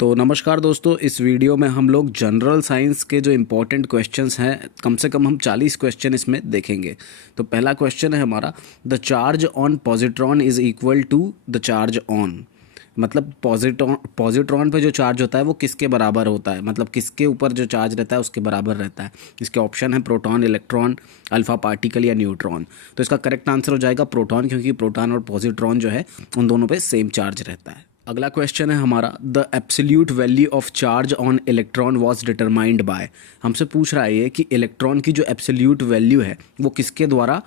तो नमस्कार दोस्तों, इस वीडियो में हम लोग जनरल साइंस के जो इम्पोर्टेंट क्वेश्चंस हैं, कम से कम हम 40 क्वेश्चन इसमें देखेंगे। तो पहला क्वेश्चन है हमारा, the charge on positron is equal to the charge on. मतलब पॉजिट्रॉन पे जो चार्ज होता है वो किसके बराबर होता है, मतलब किसके ऊपर जो चार्ज रहता है उसके बराबर रहता है। इसके ऑप्शन है प्रोटॉन, इलेक्ट्रॉन, अल्फा पार्टिकल या न्यूट्रॉन। तो इसका करेक्ट आंसर हो जाएगा प्रोटॉन, क्योंकि प्रोटॉन और पॉजिट्रॉन जो है उन दोनों पे सेम चार्ज रहता है। अगला क्वेश्चन है हमारा, the absolute value of charge on electron was determined by. हमसे पूछ रहा है ये कि इलेक्ट्रॉन की जो एब्सोल्यूट वैल्यू है वो किसके द्वारा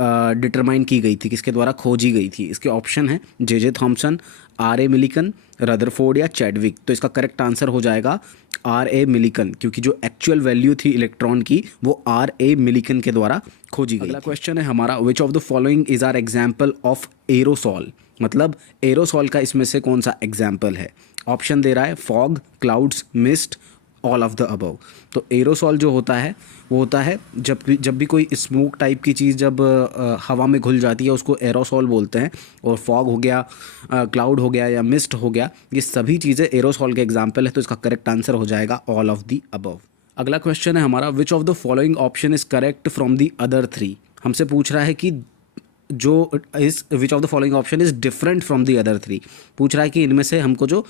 डिटरमाइन की गई थी, किसके द्वारा खोजी गई थी। इसके ऑप्शन है J Thomson, R A Millikan, Rutherford या चैडविक। तो इसका करेक्ट आंसर हो जाएगा आर ए मिलिकन, क्योंकि जो एक्चुअल वैल्यू थी इलेक्ट्रॉन की वो आर ए मिलिकन के द्वारा खोजी गई। अगला क्वेश्चन है हमारा, which of the following is are example of aerosol. मतलब एरोसॉल का इसमें से कौन सा एग्जाम्पल है। ऑप्शन दे रहा है fog, clouds, mist, all of the above. तो एरोसॉल जो होता है वो होता है जब भी कोई स्मोक टाइप की चीज़ जब हवा में घुल जाती है उसको एरोसॉल बोलते हैं। और फॉग हो गया, क्लाउड हो गया या मिस्ट हो गया, ये सभी चीज़ें एरोसॉल के एग्जाम्पल है। तो इसका करेक्ट आंसर हो जाएगा ऑल ऑफ द अबव। अगला क्वेश्चन है हमारा, which of the following option is correct from the other three. हमसे पूछ रहा है कि जो इस विच of the following option is different from the other three. पूछ रहा है कि इनमें से हमको जो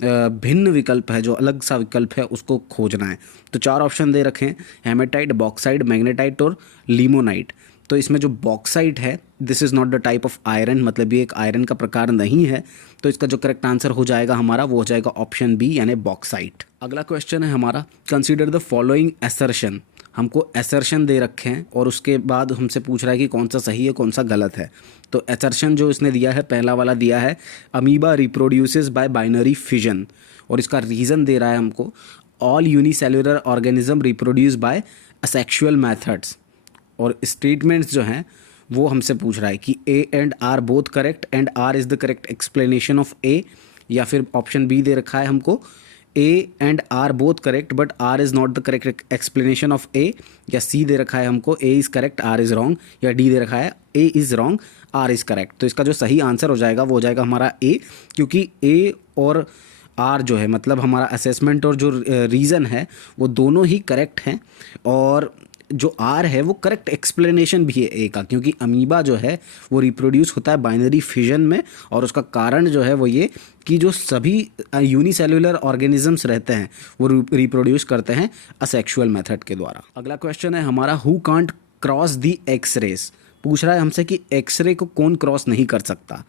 भिन्न विकल्प है, जो अलग सा विकल्प है, उसको खोजना है। तो चार ऑप्शन दे रखे हैं, हेमेटाइट, बॉक्साइट, मैग्नेटाइट और लिमोनाइट। तो इसमें जो बॉक्साइट है, this is not the type of iron, मतलब ये एक आयरन का प्रकार नहीं है। तो इसका जो करेक्ट आंसर हो जाएगा हमारा वो हो जाएगा ऑप्शन बी, यानी बॉक्साइट। अगला क्वेश्चन है हमारा, कंसीडर द फॉलोइंग असर्शन। हमको असर्शन दे रखे हैं और उसके बाद हमसे पूछ रहा है कि कौन सा सही है कौन सा गलत है। तो असर्शन जो इसने दिया है, पहला वाला दिया है amoeba reproduces by binary fission, और इसका रीज़न दे रहा है हमको all unicellular organism reproduce by asexual methods. और स्टेटमेंट्स जो हैं वो हमसे पूछ रहा है कि A and R both correct and R is the correct explanation of A, या फिर ऑप्शन बी दे रखा है हमको A and R both correct but R is not the correct explanation of A, या सी दे रखा है हमको A is correct R is wrong, या डी दे रखा है A is wrong R is correct. तो इसका जो सही आंसर हो जाएगा वो हो जाएगा हमारा ए, क्योंकि ए और आर जो है, मतलब हमारा असेसमेंट और जो रीज़न है वो दोनों ही करेक्ट हैं। और जो आर है वो करेक्ट एक्सप्लेनेशन भी है ए का, क्योंकि अमीबा जो है वो रिप्रोड्यूस होता है बाइनरी फिजन में, और उसका कारण जो है वो ये कि जो सभी यूनिसेलुलर ऑर्गेनिजम्स रहते हैं वो रिप्रोड्यूस करते हैं असेक्सुअल मेथड के द्वारा। अगला क्वेश्चन है हमारा, who can't cross the X rays. पूछ रहा है हमसे कि एक्सरे को कौन क्रॉस नहीं कर सकता।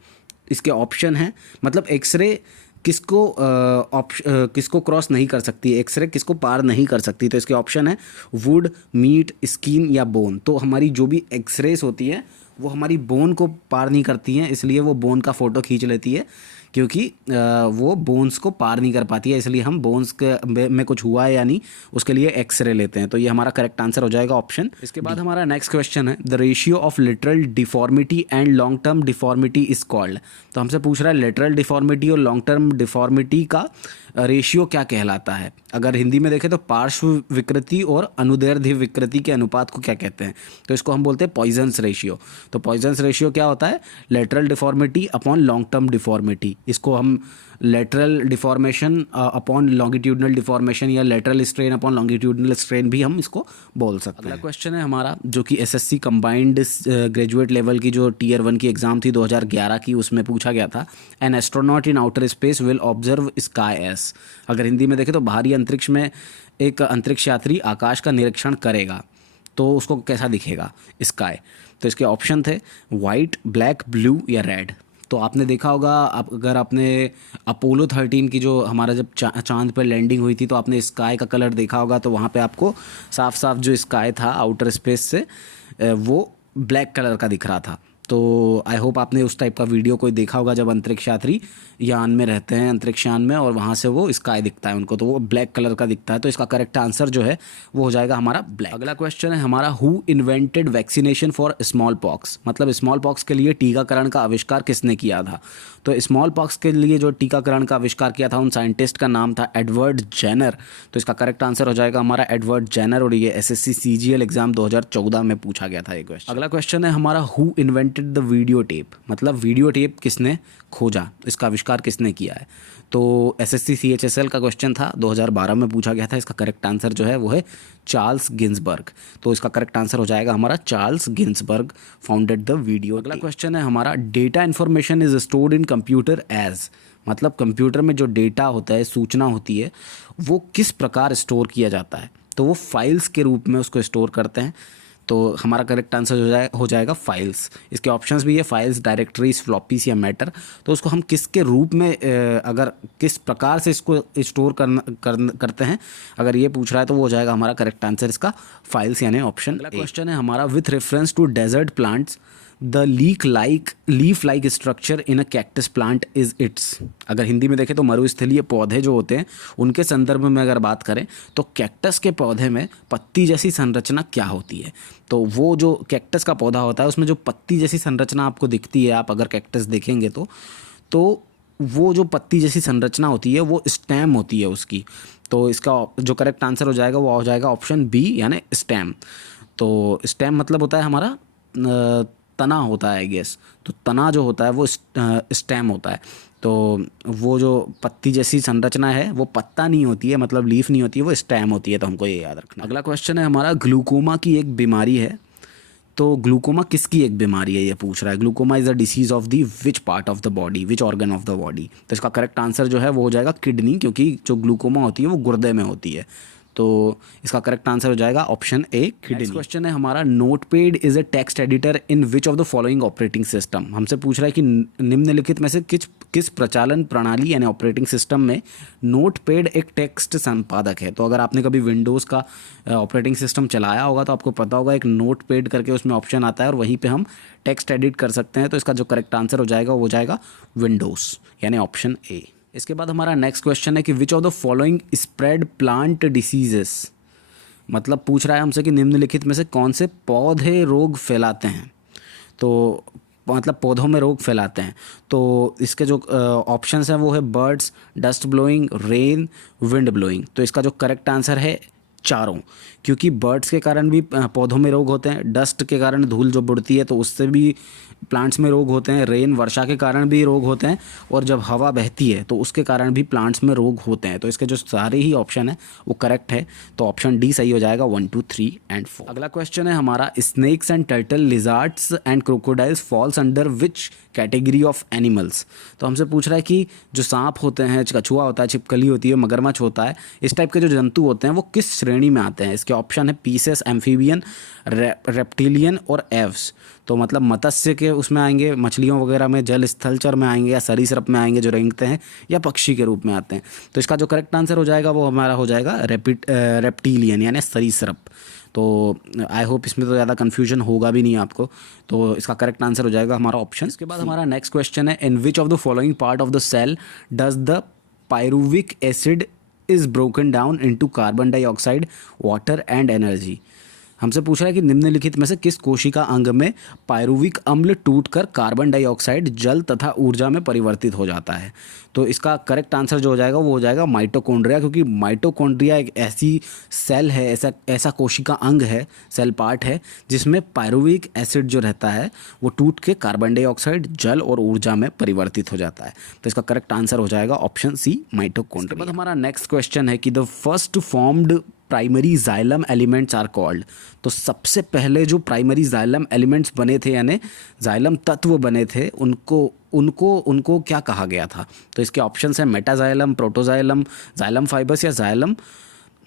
इसके ऑप्शन है, मतलब एक्सरे किसको क्रॉस नहीं कर सकती, एक्सरे किसको पार नहीं कर सकती। तो इसके ऑप्शन है वुड, मीट, स्किन या बोन। तो हमारी जो भी एक्सरेस होती है वो हमारी बोन को पार नहीं करती हैं, इसलिए वो बोन का फ़ोटो खींच लेती है, क्योंकि वो बोन्स को पार नहीं कर पाती है। इसलिए हम बोन्स के में कुछ हुआ है या नहीं उसके लिए एक्सरे लेते हैं। तो ये हमारा करेक्ट आंसर हो जाएगा ऑप्शन। इसके बाद हमारा नेक्स्ट क्वेश्चन है, the ratio of literal deformity and long term deformity is called. तो हमसे पूछ रहा है लिटरल डिफॉर्मिटी और लॉन्ग टर्म डिफॉर्मिटी का रेशियो क्या कहलाता है। अगर हिंदी में देखें तो पार्श्व विकृति और अनुदैर्ध्य विकृति के अनुपात को क्या कहते हैं। तो इसको हम बोलते हैं पॉइजन्स रेशियो। तो पॉइजन्स रेशियो क्या होता है, lateral deformity upon long term deformity. इसको हम lateral deformation upon longitudinal deformation या lateral strain upon longitudinal strain भी हम इसको बोल सकते हैं। अगला क्वेश्चन है हमारा, जो कि एसएससी कंबाइंड ग्रेजुएट लेवल की जो टियर 1 की एग्जाम थी 2011 की, उसमें पूछा गया था, an astronaut in outer space will observe sky S. अगर हिंदी में देखें तो बाहरी अंतरिक्ष में एक अंतरिक्ष यात्री आकाश का निरीक्षण करेगा तो उसको कैसा दिखेगा स्काई। तो इसके ऑप्शन थे वाइट, ब्लैक, ब्लू या रेड। तो आपने देखा होगा, अगर आपने अपोलो 13 की जो हमारा जब चांद पर लैंडिंग हुई थी तो आपने स्काई का कलर देखा होगा, तो वहाँ पे आपको साफ साफ जो स्काई था आउटर स्पेस से वो ब्लैक कलर का दिख रहा था। तो आई होप आपने उस टाइप का वीडियो कोई देखा होगा जब अंतरिक्ष यात्री यान में रहते हैं, अंतरिक्ष यान में, और वहाँ से वो स्काई दिखता है उनको, तो वो ब्लैक कलर का दिखता है। तो इसका करेक्ट आंसर जो है वो हो जाएगा हमारा ब्लैक। अगला क्वेश्चन है हमारा, who invented vaccination for small pox. मतलब स्मॉल पॉक्स के लिए टीकाकरण का आविष्कार किसने किया था। तो स्मॉल पॉक्स के लिए जो टीकाकरण का आविष्कार किया था उन साइंटिस्ट का नाम था एडवर्ड जेनर। तो इसका करेक्ट आंसर हो जाएगा हमारा एडवर्ड जेनर, और ये एसएससी सीजीएल एग्जाम 2014 में पूछा गया था ये क्वेश्चन। अगला क्वेश्चन है हमारा, who invented invented the video tape, मतलब वीडियो टेप किसने खोजा, इसका आविष्कार किसने किया है। तो एसएससी सीएचएसएल का क्वेश्चन था, 2012 में पूछा गया था। इसका करेक्ट आंसर जो है वो है चार्ल्स गिन्सबर्ग। तो इसका करेक्ट आंसर हो जाएगा हमारा Charles Ginsburg founded the video. अगला क्वेश्चन है हमारा, data information is stored in computer as, मतलब कंप्यूटर में जो डेटा होता है, सूचना होती है, वो किस प्रकार स्टोर किया जाता है। तो वो फाइल्स के रूप में उसको स्टोर करते हैं। तो हमारा करेक्ट आंसर हो जाएगा फाइल्स। इसके ऑप्शंस भी है, फाइल्स, डायरेक्टरीज, फ्लॉपीज या मैटर। तो उसको हम किसके रूप में अगर किस प्रकार से इसको स्टोर करते हैं, अगर ये पूछ रहा है तो वो हो जाएगा हमारा करेक्ट आंसर इसका फाइल्स यानी ऑप्शन। अगला क्वेश्चन है हमारा, with reference to desert plants the leaf like structure in a cactus plant is its. अगर हिंदी में देखें तो मरुस्थलीय पौधे जो होते हैं उनके संदर्भ में अगर बात करें तो कैक्टस के पौधे में पत्ती जैसी संरचना क्या होती है। तो वो जो कैक्टस का पौधा होता है उसमें जो पत्ती जैसी संरचना आपको दिखती है, आप अगर कैक्टस देखेंगे तो वो जो पत्ती जैसी संरचना होती है वो स्टेम होती है उसकी। तो इसका जो करेक्ट आंसर हो जाएगा वो हो जाएगा ऑप्शन बी यानी स्टेम। तो स्टेम मतलब होता है हमारा तना होता है, आई गेस। तो तना जो होता है वो स्टेम होता है। तो वो जो पत्ती जैसी संरचना है वो पत्ता नहीं होती है, मतलब लीफ नहीं होती है, वो स्टेम होती है। तो हमको ये याद रखना। अगला क्वेश्चन है हमारा, ग्लूकोमा की एक बीमारी है। तो ग्लूकोमा किसकी एक बीमारी है ये पूछ रहा है। Glaucoma is a disease of the which part of the body, which organ of the body. तो इसका करेक्ट आंसर जो है वो हो जाएगा किडनी, क्योंकि जो ग्लूकोमा होती है वो गुर्दे में होती है। तो इसका करेक्ट आंसर हो जाएगा option A kidney. Next question है हमारा, notepad is a text editor in which of the following operating system. हमसे पूछ रहा है कि निम्नलिखित में से किस प्रचालन प्रणाली यानी ऑपरेटिंग सिस्टम में नोटपैड एक टेक्स्ट संपादक है। तो अगर आपने कभी विंडोज़ का ऑपरेटिंग सिस्टम चलाया होगा तो आपको पता होगा एक नोटपैड करके उसमें ऑप्शन आता है और वहीं पे हम टेक्स्ट एडिट कर सकते हैं। तो इसका जो करेक्ट आंसर हो जाएगा वो हो जाएगा विंडोज़ यानी ऑप्शन ए। इसके बाद हमारा नेक्स्ट क्वेश्चन है कि which of the following spread plant diseases, मतलब पूछ रहा है हमसे कि निम्नलिखित में से कौन से पौधे रोग फैलाते हैं। तो मतलब पौधों में रोग फैलाते हैं। तो इसके जो ऑप्शंस हैं वो है birds, dust blowing, rain, wind blowing. तो इसका जो करेक्ट आंसर है चारों, क्योंकि बर्ड्स के कारण भी पौधों में रोग होते हैं, डस्ट के कारण धूल जो उड़ती है तो उससे भी प्लांट्स में रोग होते हैं, रेन वर्षा के कारण भी रोग होते हैं, और जब हवा बहती है तो उसके कारण भी प्लांट्स में रोग होते हैं। तो इसके जो सारे ही ऑप्शन है वो करेक्ट है। तो ऑप्शन डी सही हो जाएगा 1, 2, 3 एंड 4। अगला क्वेश्चन है हमारा, snakes and turtle, lizards and crocodiles falls under which category of animals. तो हमसे पूछ रहा है कि जो सांप होते हैं, कछुआ होता है, छिपकली होती है, मगरमच्छ होता है, इस टाइप के जो जंतु होते हैं वो किस श्रेणी में आते हैं। इसके ऑप्शन है पीसेस, एम्फीबियन, रेप्टिलियन और एव्स। तो मतलब मत्स्य के उसमें आएंगे, मछलियों वगैरह में, जल स्थलचर में आएंगे, या सरीसृप में आएंगे जो रेंगते हैं, या पक्षी के रूप में आते हैं। तो इसका जो करेक्ट आंसर हो जाएगा वो हमारा हो जाएगा रेप्टिलियन यानी सरीसृप। तो आई होप इसमें तो ज़्यादा कन्फ्यूजन होगा भी नहीं आपको। तो इसका करेक्ट आंसर हो जाएगा हमारा ऑप्शन। इसके बाद हमारा नेक्स्ट क्वेश्चन है, in which of the following part of the cell does the pyruvic acid is broken down into carbon dioxide, water and energy. हमसे पूछ रहा है कि निम्नलिखित में से किस कोशिका अंग में पायरुविक अम्ल टूटकर कार्बन डाइऑक्साइड, जल तथा ऊर्जा में परिवर्तित हो जाता है। तो इसका करेक्ट आंसर जो हो जाएगा वो हो जाएगा माइटोकॉन्ड्रिया, क्योंकि माइटोकॉन्ड्रिया एक ऐसी सेल है, ऐसा कोशिका अंग है, सेल पार्ट है, जिसमें पायरुविक एसिड जो रहता है वो टूट के कार्बन डाइऑक्साइड, जल और ऊर्जा में परिवर्तित हो जाता है। तो इसका करेक्ट आंसर हो जाएगा ऑप्शन सी माइटोकॉन्ड्रिया। बाद हमारा नेक्स्ट क्वेश्चन है कि the first formed primary xylem elements are called. तो सबसे पहले जो प्राइमरी जाइलम एलिमेंट्स बने थे यानी जाइलम तत्व बने थे उनको क्या कहा गया था। तो इसके ऑप्शंस हैं मेटाजाइलम, प्रोटोजाइलम, जाइलम फाइबस या जाइलम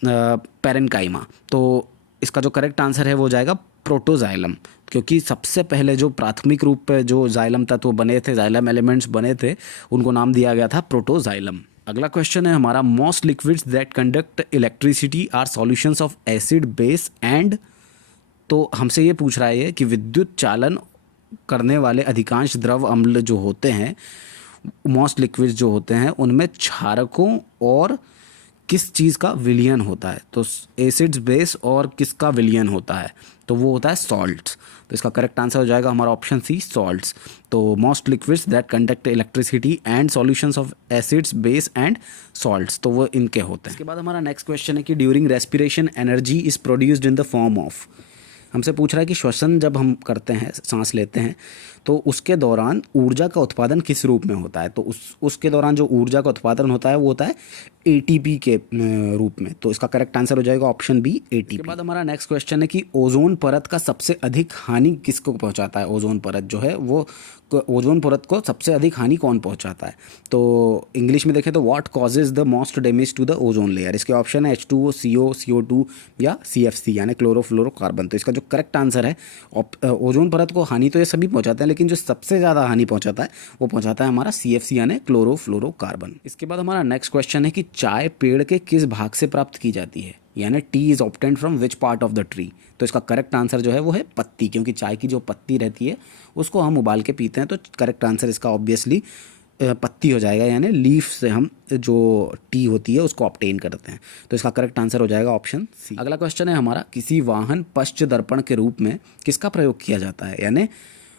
पैरेन्काइमा। तो इसका जो करेक्ट आंसर है वो जाएगा प्रोटोजाइलम, क्योंकि सबसे पहले जो प्राथमिक रूप पे जो जाइलम तत्व बने थे, जाइलम एलिमेंट्स बने थे, उनको नाम दिया गया था प्रोटोजाइलम। अगला क्वेश्चन है हमारा, most liquids that conduct electricity are solutions of acid, base and. तो हमसे ये पूछ रहा है कि विद्युत चालन करने वाले अधिकांश द्रव अम्ल जो होते हैं, मोस्ट लिक्विड्स जो होते हैं, उनमें क्षारकों और किस चीज़ का विलयन होता है। तो एसिड्स, बेस और किसका विलयन होता है, तो वो होता है सॉल्ट्स। तो इसका करेक्ट आंसर हो जाएगा हमारा ऑप्शन सी सॉल्ट्स। तो most liquids that conduct electricity and solutions of acids, base and salts, तो वो इनके होते हैं। इसके बाद हमारा नेक्स्ट क्वेश्चन है कि during respiration energy is produced in the form of. हमसे पूछ रहा है कि श्वसन जब हम करते हैं, सांस लेते हैं, तो उसके दौरान ऊर्जा का उत्पादन किस रूप में होता है। तो उसके दौरान जो ऊर्जा का उत्पादन होता है वो होता है एटीपी के रूप में। तो इसका करेक्ट आंसर हो जाएगा ऑप्शन बी, एटीपी। इसके बाद हमारा नेक्स्ट क्वेश्चन है कि ओजोन परत का सबसे अधिक हानि किसको पहुंचाता है। ओजोन परत जो है वो, ओजोन परत को सबसे अधिक हानि कौन पहुंचाता है। तो इंग्लिश में देखें तो what causes the most damage to the ozone layer. इसके ऑप्शन है H2O, CO, CO2 या CFC यानी क्लोरोफ्लोरोकार्बन। तो इसका जो करेक्ट आंसर है, ओजोन परत को हानि तो ये सभी पहुंचाते हैं, लेकिन जो सबसे ज़्यादा हानि पहुंचाता है वो पहुंचाता है हमारा CFC यानी क्लोरोफ्लोरोकार्बन। इसके बाद हमारा नेक्स्ट क्वेश्चन है कि चाय पेड़ के किस भाग से प्राप्त की जाती है, यानी T is obtained from which part of the tree. तो इसका करेक्ट आंसर जो है वो है पत्ती, क्योंकि चाय की जो पत्ती रहती है उसको हम उबाल के पीते हैं। तो करेक्ट आंसर इसका ऑब्वियसली पत्ती हो जाएगा, यानी लीफ से हम जो टी होती है उसको ऑब्टेन करते हैं। तो इसका करेक्ट आंसर हो जाएगा ऑप्शन सी। अगला क्वेश्चन है हमारा, किसी वाहन पश्च दर्पण के रूप में किसका प्रयोग किया जाता है, यानी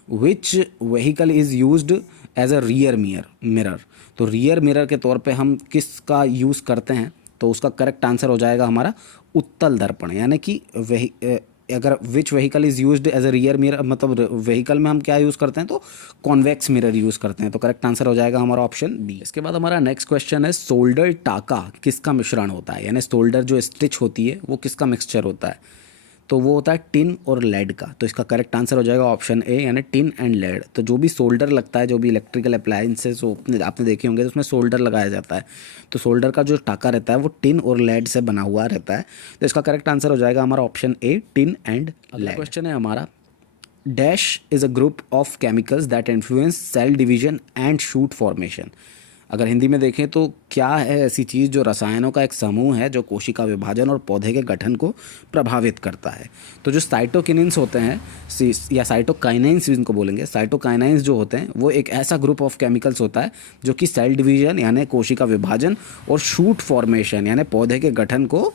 which vehicle is used as a rear mirror. तो रियर मिरर के तौर पे हम किसका यूज़ करते हैं। तो उसका करेक्ट आंसर हो जाएगा हमारा उत्तल दर्पण, यानी कि अगर which vehicle is used as a rear mirror, मतलब व्हीकल में हम क्या यूज़ करते हैं, तो कॉन्वेक्स मिरर यूज़ करते हैं। तो करेक्ट आंसर हो जाएगा हमारा ऑप्शन बी। इसके बाद हमारा नेक्स्ट क्वेश्चन है, सोल्डर टाका किसका मिश्रण होता है, यानी सोल्डर जो स्टिच होती है वो किसका मिक्सचर होता है। तो वो होता है टिन और लेड का। तो इसका करेक्ट आंसर हो जाएगा ऑप्शन ए, यानी टिन एंड लेड। तो जो भी सोल्डर लगता है, जो भी इलेक्ट्रिकल अप्लायंसेस आपने देखे होंगे तो उसमें सोल्डर लगाया जाता है। तो सोल्डर का जो टाका रहता है वो टिन और लेड से बना हुआ रहता है। तो इसका करेक्ट आंसर हो जाएगा हमारा option A, tin and lead. Question है हमारा, dash is a group of chemicals that influence cell division and shoot formation. अगर हिंदी में देखें तो क्या है ऐसी चीज़ जो रसायनों का एक समूह है जो कोशिका विभाजन और पौधे के गठन को प्रभावित करता है। तो जो साइटोकिनिन्स होते हैं या साइटोकाइनाइंस इनको बोलेंगे, साइटोकाइनाइंस जो होते हैं वो एक ऐसा ग्रुप ऑफ केमिकल्स होता है जो कि सेल डिवीजन यानी कोशिका विभाजन और शूट फॉर्मेशन यानी पौधे के गठन को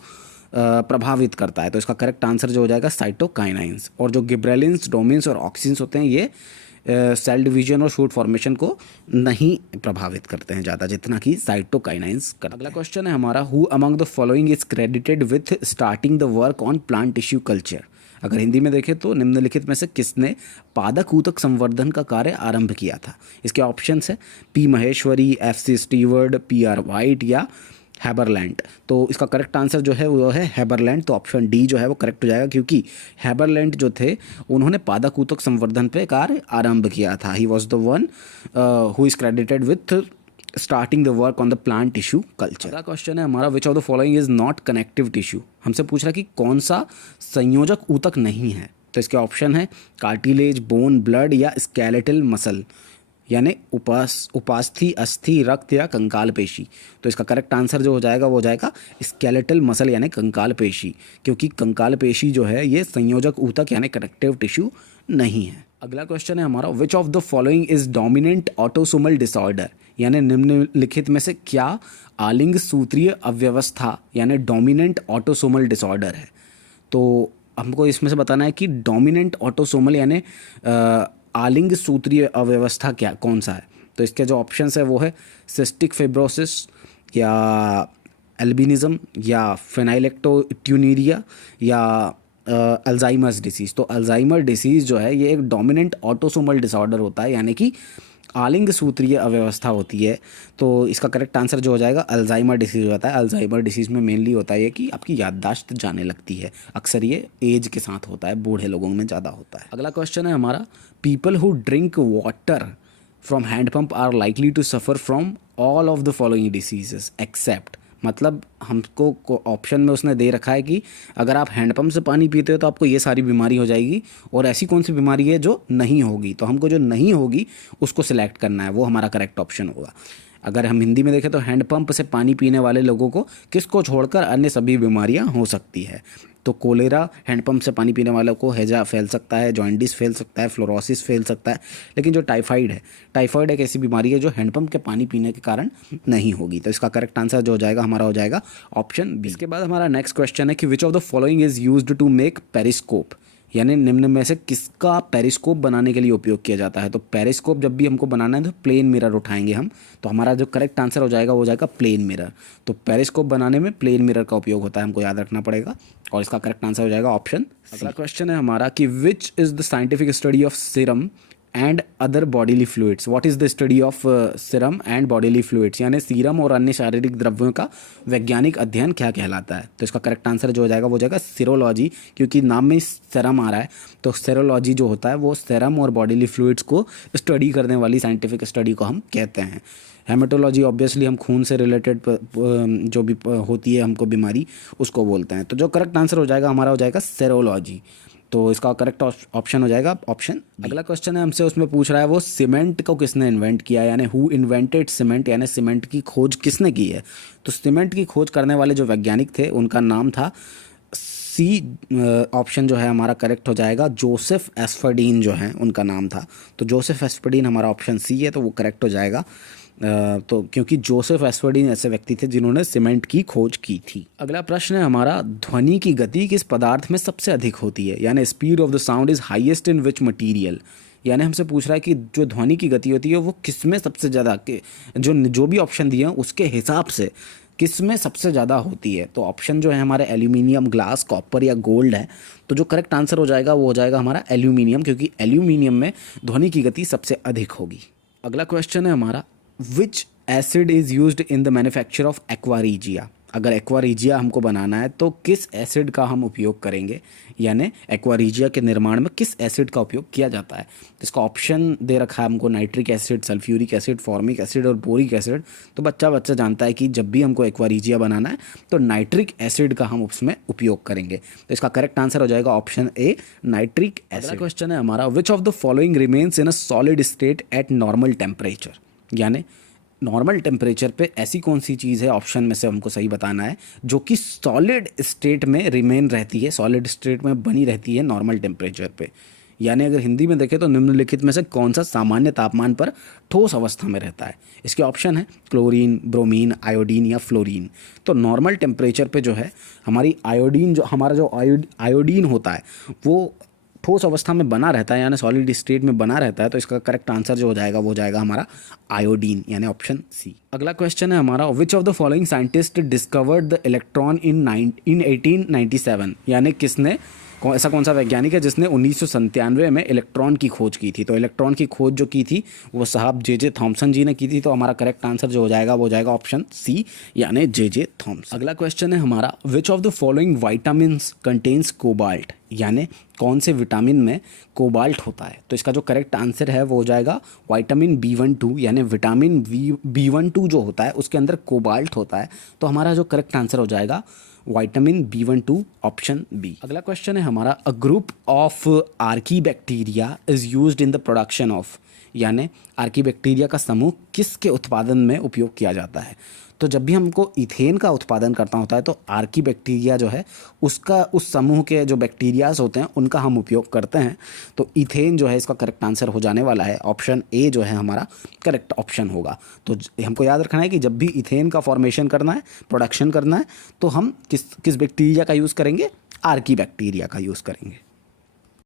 प्रभावित करता है। तो इसका करेक्ट आंसर जो हो जाएगा साइटोकाइनाइंस। और जो गिब्रेलिन्स, डोमिन्स और ऑक्सिन्स होते हैं ये सेल डिवीजन और शूट फॉर्मेशन को नहीं प्रभावित करते हैं ज़्यादा, जितना कि साइटोकाइनाइंस करते हैं। अगला क्वेश्चन है हमारा, who among the following is credited with starting the work on plant tissue culture. अगर हिंदी में देखें तो निम्नलिखित में से किसने पादक ऊतक संवर्धन का कार्य आरंभ किया था। इसके ऑप्शंस है P Maheshwari, FC steward, PR white या हैबरलैंड। तो इसका करेक्ट आंसर जो है वो है हैबरलैंड। तो ऑप्शन डी जो है वो करेक्ट हो जाएगा, क्योंकि हैबरलैंड जो थे उन्होंने पादक ऊतक संवर्धन पे कार्य आरंभ किया था। He was the one who is credited with starting the work on the plant tissue culture. अगला क्वेश्चन है हमारा, which of the following is not connective tissue. हमसे पूछ रहा है कि कौन सा संयोजक ऊतक नहीं है। तो इसके ऑप्शन है कार्टिलेज, बोन, ब्लड या स्केलेटल मसल, यानी उपास्थि, अस्थि, रक्त या कंकाल पेशी। तो इसका करेक्ट आंसर जो हो जाएगा वो हो जाएगा स्केलेटल मसल यानी कंकाल पेशी, क्योंकि कंकाल पेशी जो है ये संयोजक ऊतक यानी कनेक्टिव टिश्यू नहीं है। अगला क्वेश्चन है हमारा, which of the following is dominant autosomal disorder, यानी निम्नलिखित में से क्या आलिंग सूत्रीय अव्यवस्था यानी डोमिनेंट ऑटोसोमल डिसऑर्डर है। तो हमको इसमें से बताना है कि डोमिनेंट ऑटोसोमल यानी आलिंग सूत्रीय अव्यवस्था क्या कौन सा है। तो इसके जो ऑप्शंस है वो है सिस्टिक फिब्रोसिस या एल्बिनिज्म या फेनाइलेक्टोट्यूनिरिया या अल्जाइमर्स डिसीज़। तो अल्जाइमर डिसीज़ जो है ये एक डोमिनेंट ऑटोसोमल डिसऑर्डर होता है, यानी कि आलिंग सूत्रीय अव्यवस्था होती है। तो इसका करेक्ट आंसर जो हो जाएगा अल्जाइमर डिसीज़ होता है। अल्जाइमर डिसीज़ में मेनली होता है कि आपकी याददाश्त जाने लगती है। अक्सर ये एज के साथ होता है, बूढ़े लोगों में ज़्यादा होता है। अगला क्वेश्चन है हमारा, people who drink water from handpump are likely to suffer from all of the following diseases except. मतलब हमको ऑप्शन में उसने दे रखा है कि अगर आप हैंडपम्प से पानी पीते हो तो आपको ये सारी बीमारी हो जाएगी, और ऐसी कौन सी बीमारी है जो नहीं होगी। तो हमको जो नहीं होगी उसको सिलेक्ट करना है, वो हमारा करेक्ट ऑप्शन होगा। अगर हम हिंदी में देखें तो हैंडपम्प से पानी पीने वाले लोगों को किसको छोड़कर अन्य सभी बीमारियां हो सकती है। तो कोलेरा हैंडपम्प से पानी पीने वालों को हैजा फैल सकता है, जॉइंडिस फैल सकता है, फ्लोरोसिस फैल सकता है, लेकिन जो टाइफाइड है, टाइफाइड एक ऐसी बीमारी है जो हैंडपम्प के पानी पीने के कारण नहीं होगी। तो इसका करेक्ट आंसर जो हो जाएगा हमारा हो जाएगा ऑप्शन बी। इसके बाद हमारा नेक्स्ट क्वेश्चन है कि which of the following is used to make periscope, यानी निम्न में से किसका पेरिस्कोप बनाने के लिए उपयोग किया जाता है? तो पेरिस्कोप जब भी हमको बनाना है तो प्लेन मिरर उठाएंगे हम, तो हमारा जो करेक्ट आंसर हो जाएगा वो हो जाएगा प्लेन मिरर। तो पेरिस्कोप बनाने में प्लेन मिरर का उपयोग होता है, हमको याद रखना पड़ेगा, और इसका करेक्ट आंसर हो जाएगा ऑप्शन। अगला क्वेश्चन है हमारा कि which is the scientific study of serum and other bodily fluids. What is the study of serum and bodily fluids, यानी सीरम और अन्य शारीरिक द्रव्यों का वैज्ञानिक अध्ययन क्या कहलाता है? तो इसका करेक्ट आंसर जो हो जाएगा वो हो जाएगा सीरोलॉजी, क्योंकि नाम में सीरम आ रहा है, तो सीरोलॉजी जो होता है वो सीरम और बॉडीली फ्लूइड्स को स्टडी करने वाली साइंटिफिक स्टडी को हम कहते हैं। हेमेटोलॉजी ऑब्वियसली हम खून से रिलेटेड जो भी होती है हमको बीमारी, उसको बोलते हैं। तो जो करेक्ट आंसर हो जाएगा हमारा हो जाएगा सेरोलॉजी, तो इसका करेक्ट ऑप्शन हो जाएगा ऑप्शन। अगला क्वेश्चन है हमसे, उसमें पूछ रहा है वो सीमेंट को किसने इन्वेंट किया, यानी हु इन्वेंटेड सीमेंट, यानी सीमेंट की खोज किसने की है? तो सीमेंट की खोज करने वाले जो वैज्ञानिक थे उनका नाम था सी, ऑप्शन जो है हमारा करेक्ट हो जाएगा जोसेफ एस्फर्डीन जो है उनका नाम था। तो जोसेफ एस्फर्डीन हमारा ऑप्शन सी है, तो वो करेक्ट हो जाएगा। तो क्योंकि जोसेफ एस्फर्डीन ऐसे व्यक्ति थे जिन्होंने सीमेंट की खोज की थी। अगला प्रश्न है हमारा, ध्वनि की गति किस पदार्थ में सबसे अधिक होती है, यानी speed of the sound is highest in which material. यानी हमसे पूछ रहा है कि जो ध्वनि की गति होती है वो किस में सबसे ज़्यादा, जो भी ऑप्शन दिए हैं उसके हिसाब से किस में सबसे ज़्यादा होती है? तो ऑप्शन जो है हमारे एल्यूमिनियम, ग्लास, कॉपर या गोल्ड है। तो जो करेक्ट आंसर हो जाएगा वो हो जाएगा हमारा एल्यूमिनियम, क्योंकि एल्यूमिनियम में ध्वनि की गति सबसे अधिक होगी। अगला क्वेश्चन है हमारा, विच acid is used in the manufacture of aqua regia. अगर एक्वारीजिया हमको बनाना है तो किस एसिड का हम उपयोग करेंगे, यानी एक्वारीजिया के निर्माण में किस एसिड का उपयोग किया जाता है? तो इसका ऑप्शन दे रखा है हमको nitric acid, sulphuric acid, formic acid और बोरिक एसिड। तो बच्चा जानता है कि जब भी हमको एक्वारीजिया बनाना है तो नाइट्रिक एसिड का हम उसमें उपयोग करेंगे। तो इसका करेक्ट आंसर हो जाएगा option A, nitric acid. Question है हमारा, which of the following remains in a solid state eight normal temperature, यानी नॉर्मल टेम्परेचर पे ऐसी कौन सी चीज़ है, ऑप्शन में से हमको सही बताना है, जो कि सॉलिड स्टेट में रिमेन रहती है, सॉलिड स्टेट में बनी रहती है नॉर्मल टेम्परेचर पे। यानी अगर हिंदी में देखें तो निम्नलिखित में से कौन सा सामान्य तापमान पर ठोस अवस्था में रहता है? इसके ऑप्शन है क्लोरीन, ब्रोमीन, आयोडीन या फ्लोरीन। तो नॉर्मल टेम्परेचर पे जो है हमारी आयोडीन, जो हमारा जो आयोडीन होता है वो ठोस अवस्था में बना रहता है, यानी सॉलिड स्टेट में बना रहता है। तो इसका करेक्ट आंसर जो हो जाएगा वो हो जाएगा हमारा आयोडीन, यानी ऑप्शन सी। अगला क्वेश्चन है हमारा, which of the following scientist discovered the electron in 1897, यानी किसने, ऐसा कौन सा वैज्ञानिक है जिसने 1997 में इलेक्ट्रॉन की खोज की थी? तो इलेक्ट्रॉन की खोज जो की थी वो साहब जे थॉमसन जी ने की थी। तो हमारा करेक्ट आंसर जो हो जाएगा वो हो जाएगा ऑप्शन सी, यानी जे थॉमसन। अगला क्वेश्चन है हमारा, which of the following vitamins contains cobalt, यानी कौन से विटामिन में कोबाल्ट होता है? तो इसका जो करेक्ट आंसर है वो हो जाएगा विटामिन B12, यानी विटामिन B12 जो होता है उसके अंदर कोबाल्ट होता है। तो हमारा जो करेक्ट आंसर हो जाएगा विटामिन B12, ऑप्शन बी। अगला क्वेश्चन है हमारा, अ group of archaebacteria is used in the production of, यानी आर्कीबैक्टीरिया का समूह किसके उत्पादन में उपयोग किया जाता है? तो जब भी हमको इथेन का उत्पादन करना होता है तो आर्कीबैक्टीरिया जो है उसका, उस समूह के जो बैक्टीरियाज होते हैं उनका हम उपयोग करते हैं। तो इथेन जो है इसका करेक्ट आंसर हो जाने वाला है, ऑप्शन ए जो है हमारा करेक्ट ऑप्शन होगा। तो हमको याद रखना है कि जब भी इथेन का फॉर्मेशन करना है, प्रोडक्शन करना है, तो हम किस बैक्टीरिया का यूज़ करेंगे? आर्कीबैक्टीरिया का यूज़ करेंगे।